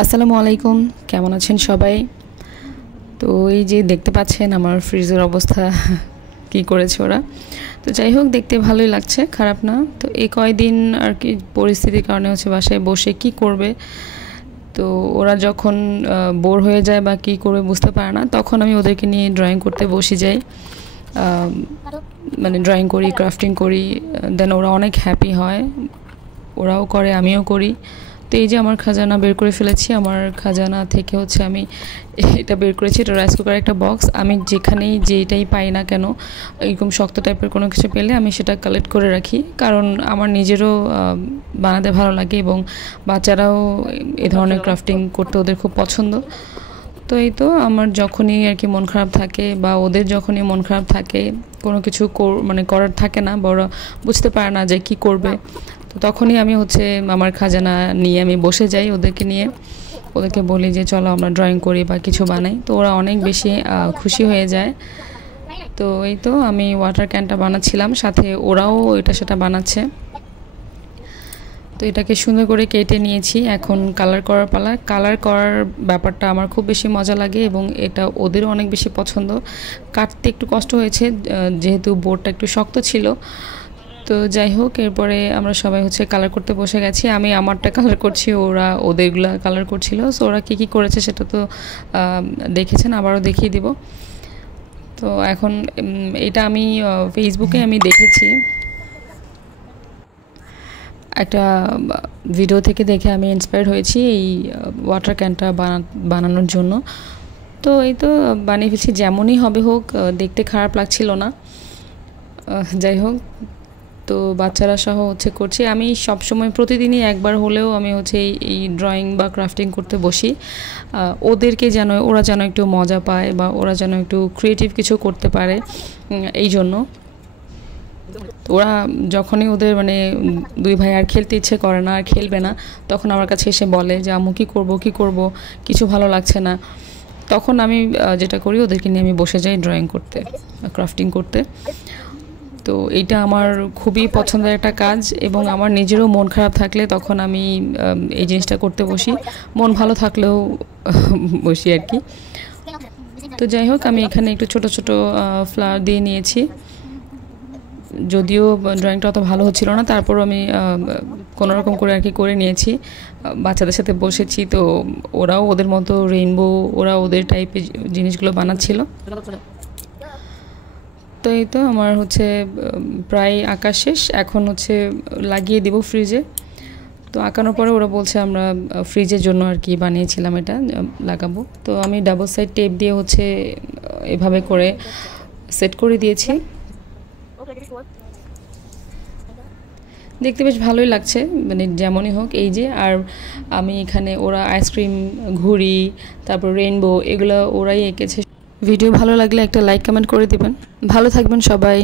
আসসালামু আলাইকুম, কেমন আছেন সবাই? তো এই যে দেখতে পাচ্ছেন আমার ফ্রিজের অবস্থা কি করেছে ওরা। তো যাই হোক, দেখতে ভালোই লাগছে, খারাপ না। তো এই কয়দিন আর কি পরিস্থিতির কারণে হচ্ছে বাসায় বসে কি করবে, তো ওরা যখন বোর হয়ে যায় বা কী করবে বুঝতে পারে না, তখন আমি ওদেরকে নিয়ে ড্রয়িং করতে বসে যাই। মানে ড্রয়িং করি, ক্রাফটিং করি, দেন ওরা অনেক হ্যাপি হয়, ওরাও করে আমিও করি। তো এই যে আমার খাজানা বের করে ফেলেছি, আমার খাজানা থেকে হচ্ছে আমি এটা বের করেছি। এটা রাইস কুকারের একটা বক্স। আমি যেখানেই যেটাই পাই না কেন, এরকম শক্ত টাইপের কোনো কিছু পেলে আমি সেটা কালেক্ট করে রাখি, কারণ আমার নিজেরও বানাতে ভালো লাগে এবং বাচ্চারাও এ ধরনের ক্রাফটিং করতে ওদের খুব পছন্দ। তো এই তো আমার যখনই আর কি মন খারাপ থাকে বা ওদের যখনই মন খারাপ থাকে, কোনো কিছু মানে করার থাকে না, বড় বুঝতে পারে না যে কি করবে, তো তখনই আমি হচ্ছে আমার খাজানা নিয়ে আমি বসে যাই ওদেরকে নিয়ে। ওদেরকে বলি যে চলো আমরা ড্রয়িং করি বা কিছু বানাই, তো ওরা অনেক বেশি খুশি হয়ে যায়। তো এই তো আমি ওয়াটার ক্যানটা বানাচ্ছিলাম, সাথে ওরাও এটা সেটা বানাচ্ছে। তো এটাকে সুন্দর করে কেটে নিয়েছি, এখন কালার করার পালা। কালার করার ব্যাপারটা আমার খুব বেশি মজা লাগে এবং এটা ওদেরও অনেক বেশি পছন্দ। কাটতে একটু কষ্ট হয়েছে যেহেতু বোর্ডটা একটু শক্ত ছিল। তো যাই হোক, এরপরে আমরা সবাই হচ্ছে কালার করতে বসে গেছি। আমি আমারটা কালার করছি, ওরা ওদেরগুলা কালার করছিল। সো ওরা কী কী করেছে সেটা তো দেখেছেন, আবারও দেখিয়ে দিব। তো এখন এটা আমি ফেসবুকে আমি দেখেছি, একটা ভিডিও থেকে দেখে আমি ইন্সপায়ার্ড হয়েছি এই ওয়াটার ক্যানটা বানানোর জন্য। তো এই তো বানিয়ে ফেলছি, যেমনই হবে হোক, দেখতে খারাপ লাগছিল না। যাই হোক, তো বাচ্চারা সহ হচ্ছে করছি। আমি সবসময় প্রতিদিনই একবার হলেও আমি হচ্ছে এই ড্রয়িং বা ক্রাফটিং করতে বসি, ওদেরকে যেন ওরা যেন একটু মজা পায় বা ওরা যেন একটু ক্রিয়েটিভ কিছু করতে পারে, এই জন্য। ওরা যখনই ওদের মানে দুই ভাই আর খেলতে ইচ্ছে করে না, আর খেলবে না, তখন আমার কাছে এসে বলে যে আম্মু কী করব, কিছু ভালো লাগছে না। তখন আমি যেটা করি, ওদেরকে নিয়ে আমি বসে যাই ড্রয়িং করতে, ক্রাফটিং করতে। তো এইটা আমার খুবই পছন্দের একটা কাজ এবং আমার নিজেরও মন খারাপ থাকলে তখন আমি এই জিনিসটা করতে বসি, মন ভালো থাকলেও বসি আর কি। তো যাই হোক, আমি এখানে একটু ছোট ছোট ফ্লাওয়ার দিয়ে নিয়েছি, যদিও ড্রয়িংটা অত ভালো হচ্ছিল না, তারপরও আমি কোনোরকম করে আর কি করে নিয়েছি। বাচ্চাদের সাথে বসেছি, তো ওরাও ওদের মতো রেইনবো, ওরা ওদের টাইপের জিনিসগুলো বানাচ্ছিল। তো এই তো আমার হচ্ছে প্রায় আঁকা শেষ, এখন হচ্ছে লাগিয়ে দিব ফ্রিজে। তো আঁকানোর পরে ওরা বলছে আমরা ফ্রিজের জন্য আর কি বানিয়েছিলাম, এটা লাগাবো। তো আমি ডাবল সাইড টেপ দিয়ে হচ্ছে এভাবে করে সেট করে দিয়েছি। দেখতে বেশ ভালোই লাগছে, মানে যেমনই হোক। এই যে, আর আমি এখানে ওরা আইসক্রিম, ঘুড়ি, তারপর রেইনবো, এগুলো ওরাই এঁকেছে। ভিডিও ভালো লাগলে একটা লাইক কমেন্ট করে দিবেন। ভালো থাকবেন সবাই।